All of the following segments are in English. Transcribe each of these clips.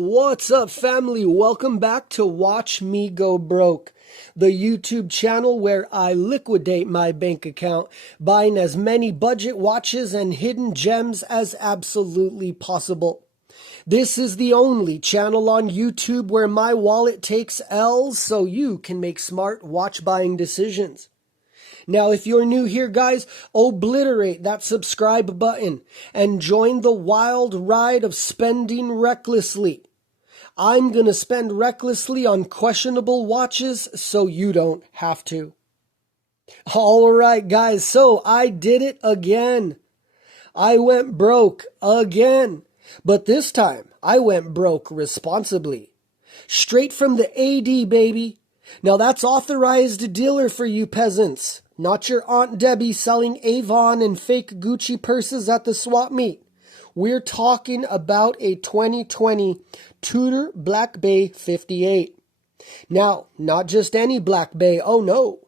What's up, family? Welcome back to Watch Me Go Broke, the YouTube channel where I liquidate my bank account, buying as many budget watches and hidden gems as absolutely possible. This is the only channel on YouTube where my wallet takes L's so you can make smart watch buying decisions. Now, if you're new here, guys, obliterate that subscribe button and join the wild ride of spending recklessly. I'm going to spend recklessly on questionable watches so you don't have to. All right, guys, so I did it again. I went broke again, but this time I went broke responsibly. Straight from the AD, baby. Now that's authorized dealer for you peasants, not your Aunt Debbie selling Avon and fake Gucci purses at the swap meet. We're talking about a 2020 Tudor Black Bay 58. Now, not just any Black Bay, oh no.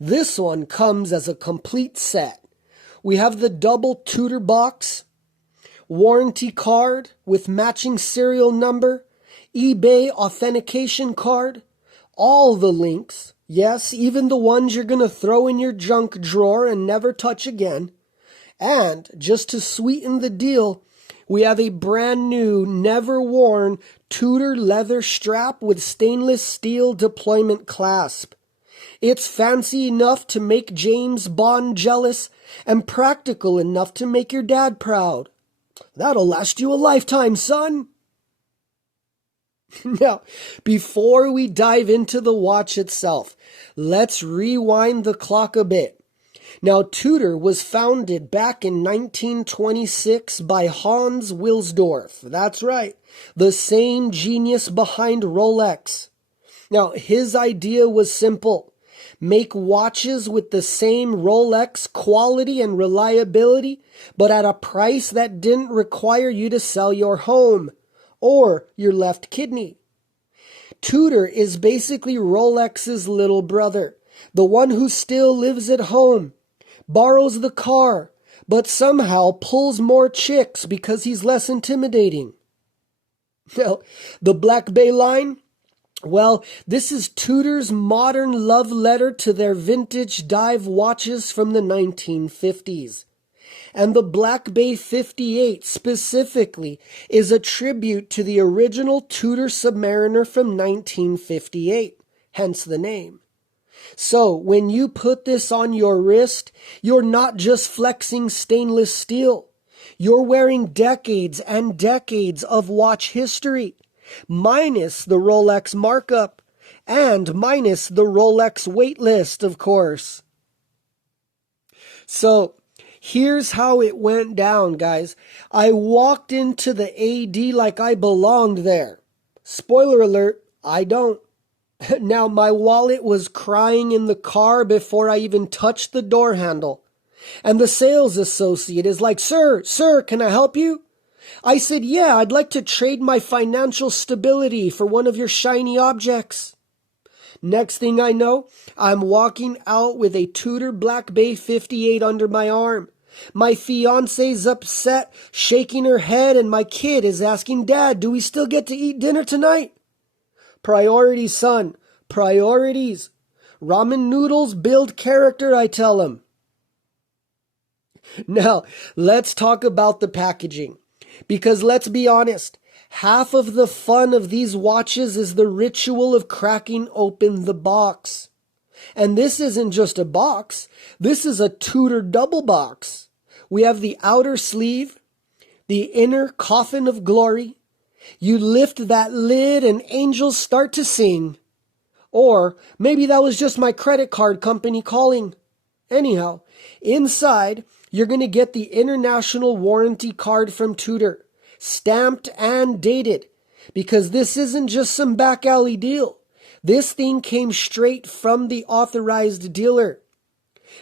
This one comes as a complete set. We have the double Tudor box, warranty card with matching serial number, eBay authentication card, all the links, yes, even the ones you're going to throw in your junk drawer and never touch again. And just to sweeten the deal, we have a brand new, never worn Tudor leather strap with stainless steel deployment clasp. It's fancy enough to make James Bond jealous and practical enough to make your dad proud. That'll last you a lifetime, son. Now, before we dive into the watch itself, let's rewind the clock a bit. Now, Tudor was founded back in 1926 by Hans Wilsdorf. That's right, the same genius behind Rolex. Now, his idea was simple. Make watches with the same Rolex quality and reliability, but at a price that didn't require you to sell your home or your left kidney. Tudor is basically Rolex's little brother, the one who still lives at home, borrows the car, but somehow pulls more chicks because he's less intimidating. Now, the Black Bay line? Well, this is Tudor's modern love letter to their vintage dive watches from the 1950s. And the Black Bay 58 specifically is a tribute to the original Tudor Submariner from 1958, hence the name. So, when you put this on your wrist, you're not just flexing stainless steel. You're wearing decades and decades of watch history, minus the Rolex markup, and minus the Rolex wait list, of course. So, here's how it went down, guys. I walked into the AD like I belonged there. Spoiler alert, I don't. Now, my wallet was crying in the car before I even touched the door handle. And the sales associate is like, Sir, can I help you? I said, yeah, I'd like to trade my financial stability for one of your shiny objects. Next thing I know, I'm walking out with a Tudor Black Bay 58 under my arm. My fiance's upset, shaking her head, and my kid is asking, Dad, do we still get to eat dinner tonight? Priorities, son. Priorities. Ramen noodles build character, I tell him. Now, let's talk about the packaging. Because let's be honest, half of the fun of these watches is the ritual of cracking open the box. And this isn't just a box. This is a Tudor double box. We have the outer sleeve, the inner coffin of glory. You lift that lid and angels start to sing. Or maybe that was just my credit card company calling. Anyhow, inside, you're going to get the international warranty card from Tudor, stamped and dated, because this isn't just some back alley deal. This thing came straight from the authorized dealer.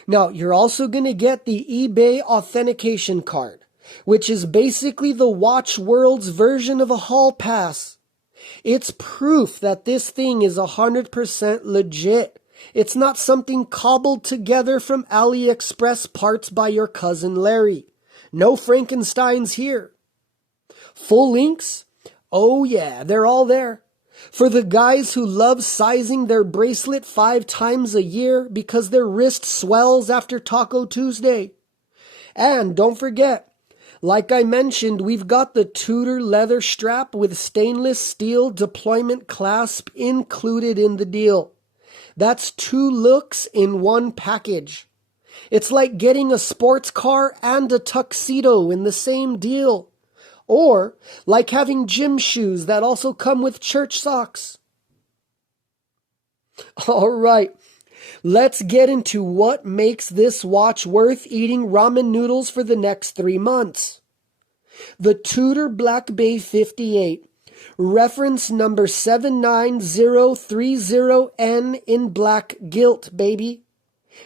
Now, you're also going to get the eBay authentication card, which is basically the watch world's version of a hall pass. It's proof that this thing is 100% legit. It's not something cobbled together from AliExpress parts by your cousin Larry. No Frankensteins here. Full links? Oh yeah, they're all there. For the guys who love sizing their bracelet 5 times a year because their wrist swells after Taco Tuesday. And don't forget, like I mentioned, we've got the Tudor leather strap with stainless steel deployment clasp included in the deal. That's 2 looks in one package. It's like getting a sports car and a tuxedo in the same deal. Or like having gym shoes that also come with church socks. All right, let's get into what makes this watch worth eating ramen noodles for the next 3 months. The Tudor Black Bay 58, reference number 79030N in black gilt, baby.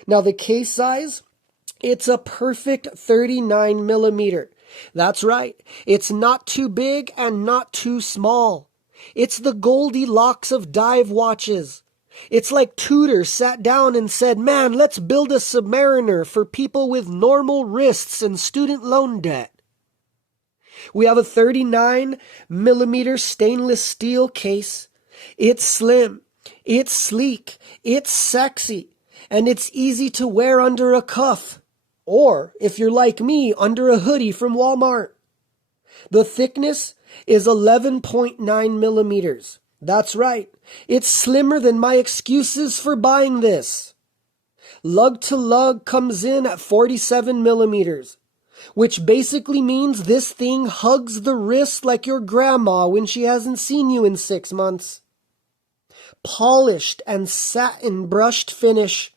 Now the case size, it's a perfect 39 millimeter. That's right, it's not too big and not too small. It's the Goldilocks of dive watches. It's like Tudor sat down and said, man, let's build a Submariner for people with normal wrists and student loan debt. We have a 39 millimeter stainless steel case. It's slim, it's sleek, it's sexy, and it's easy to wear under a cuff. Or, if you're like me, under a hoodie from Walmart. The thickness is 11.9 millimeters. That's right. It's slimmer than my excuses for buying this. Lug to lug comes in at 47 millimeters, which basically means this thing hugs the wrist like your grandma when she hasn't seen you in 6 months. Polished and satin brushed finish.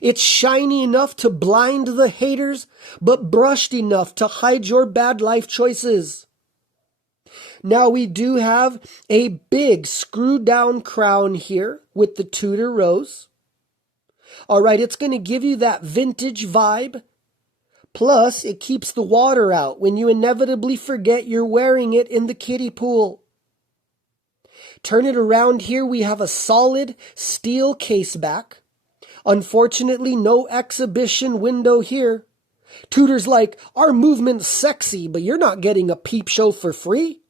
It's shiny enough to blind the haters, but brushed enough to hide your bad life choices. Now we do have a big screw down crown here with the Tudor rose. All right, it's going to give you that vintage vibe. Plus, it keeps the water out when you inevitably forget you're wearing it in the kiddie pool. Turn it around here, we have a solid steel case back. Unfortunately, no exhibition window here. Tudor's like, our movement's sexy, but you're not getting a peep show for free.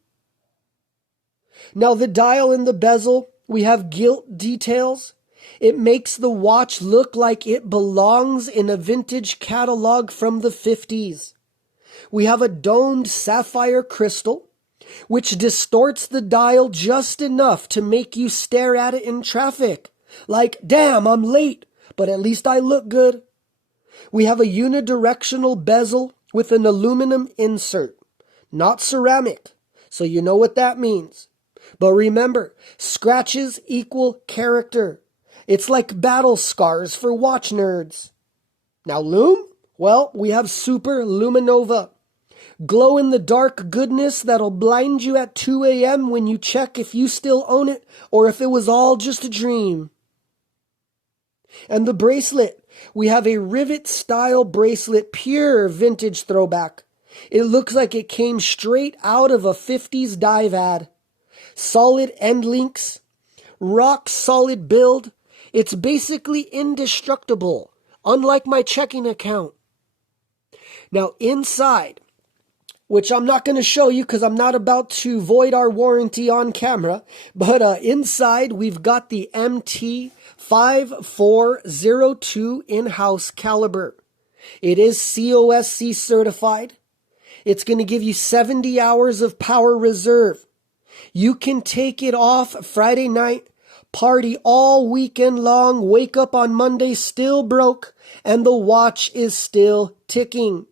Now the dial and the bezel, we have gilt details. It makes the watch look like it belongs in a vintage catalog from the 50s. We have a domed sapphire crystal, which distorts the dial just enough to make you stare at it in traffic. Like, damn, I'm late. But at least I look good. We have a unidirectional bezel with an aluminum insert, not ceramic, so you know what that means. But remember, scratches equal character. It's like battle scars for watch nerds. Now lume? Well, we have Super Luminova. Glow-in-the-dark goodness that'll blind you at 2 a.m. when you check if you still own it or if it was all just a dream. And the bracelet, we have a rivet style bracelet, pure vintage throwback. It looks like it came straight out of a 50s dive ad. Solid end links, rock solid build. It's basically indestructible, unlike my checking account. Now inside, which I'm not going to show you because I'm not about to void our warranty on camera, but inside we've got the MT5402 in-house caliber. It is COSC certified. It's going to give you 70 hours of power reserve. You can take it off Friday night, party all weekend long, wake up on Monday still broke, and the watch is still ticking.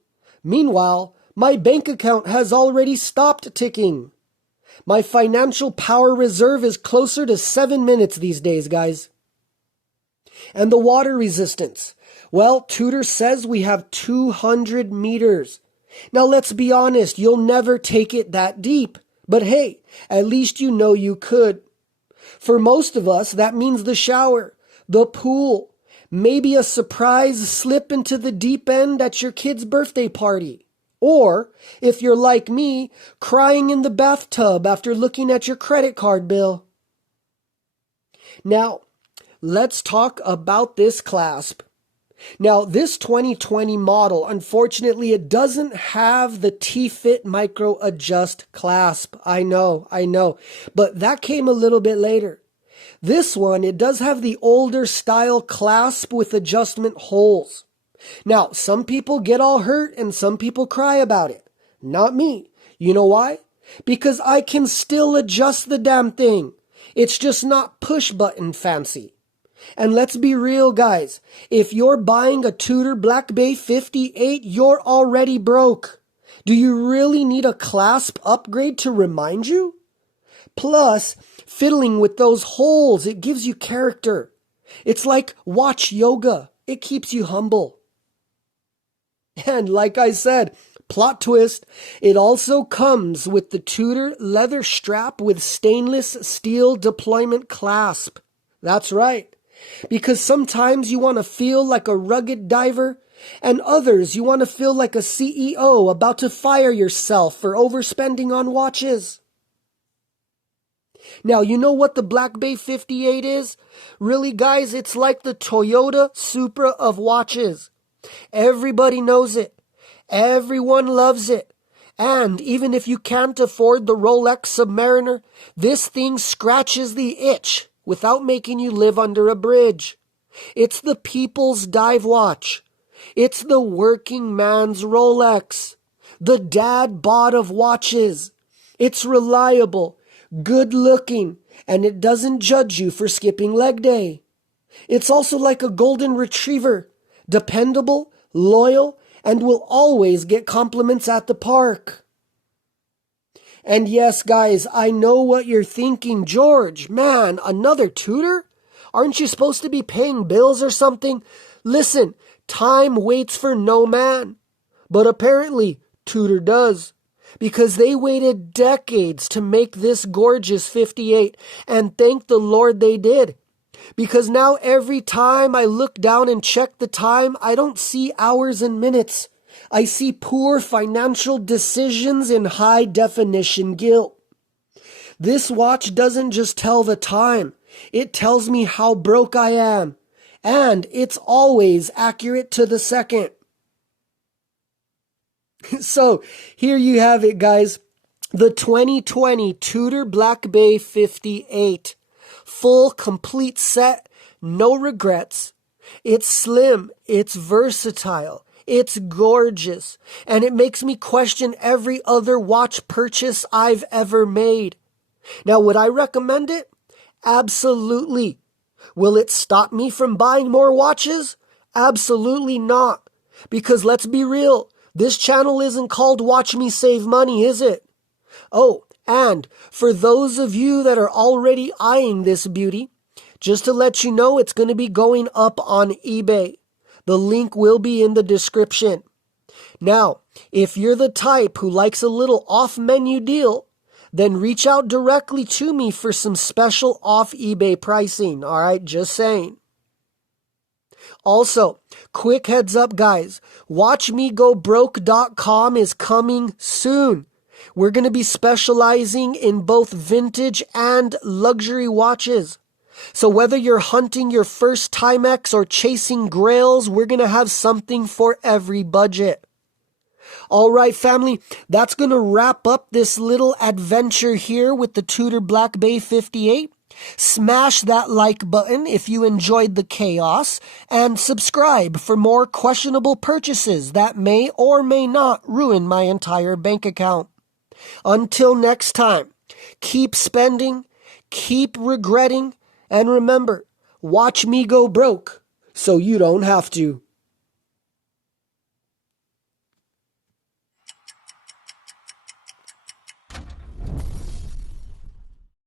Meanwhile, my bank account has already stopped ticking. My financial power reserve is closer to 7 minutes these days, guys. And the water resistance. Well, Tudor says we have 200 meters. Now, let's be honest, you'll never take it that deep. But hey, at least you know you could. For most of us, that means the shower, the pool, maybe a surprise slip into the deep end at your kid's birthday party. Or, if you're like me, crying in the bathtub after looking at your credit card bill. Now, let's talk about this clasp. Now, this 2020 model, unfortunately, it doesn't have the T-Fit Micro Adjust clasp. I know, but that came a little bit later. This one, it does have the older style clasp with adjustment holes. Now, some people get all hurt and some people cry about it. Not me. You know why? Because I can still adjust the damn thing. It's just not push button fancy. And let's be real, guys. If you're buying a Tudor Black Bay 58, you're already broke. Do you really need a clasp upgrade to remind you? Plus, fiddling with those holes, it gives you character. It's like watch yoga. It keeps you humble. And like I said, plot twist, it also comes with the Tudor leather strap with stainless steel deployment clasp. That's right. Because sometimes you want to feel like a rugged diver, and others you want to feel like a CEO about to fire yourself for overspending on watches. Now, you know what the Black Bay 58 is? Really, guys, it's like the Toyota Supra of watches. Everybody knows it. Everyone loves it. And even if you can't afford the Rolex Submariner, this thing scratches the itch without making you live under a bridge. It's the people's dive watch. It's the working man's Rolex. The dad bod of watches. It's reliable, good looking, and it doesn't judge you for skipping leg day. It's also like a golden retriever, dependable, loyal, and will always get compliments at the park. And yes, guys, I know what you're thinking. George, man, another Tudor? Aren't you supposed to be paying bills or something? Listen, time waits for no man. But apparently, Tudor does. Because they waited decades to make this gorgeous 58, and thank the Lord they did. Because now every time I look down and check the time, I don't see hours and minutes. I see poor financial decisions in high definition gilt. This watch doesn't just tell the time. It tells me how broke I am. And it's always accurate to the second. So, here you have it, guys. The 2020 Tudor Black Bay 58. Full, complete set, no regrets. It's slim, it's versatile, it's gorgeous, and it makes me question every other watch purchase I've ever made. Now, would I recommend it? Absolutely. Will it stop me from buying more watches? Absolutely not. Because let's be real, this channel isn't called Watch Me Save Money, is it? Oh, and for those of you that are already eyeing this beauty, just to let you know, it's going to be going up on eBay. The link will be in the description. Now, if you're the type who likes a little off-menu deal, then reach out directly to me for some special off-eBay pricing, alright? Just saying. Also, quick heads up, guys. WatchMeGoBroke.com is coming soon. We're going to be specializing in both vintage and luxury watches. So whether you're hunting your first Timex or chasing grails, we're going to have something for every budget. All right, family, that's going to wrap up this little adventure here with the Tudor Black Bay 58. Smash that like button if you enjoyed the chaos, and subscribe for more questionable purchases that may or may not ruin my entire bank account. Until next time, keep spending, keep regretting, and remember, watch me go broke so you don't have to.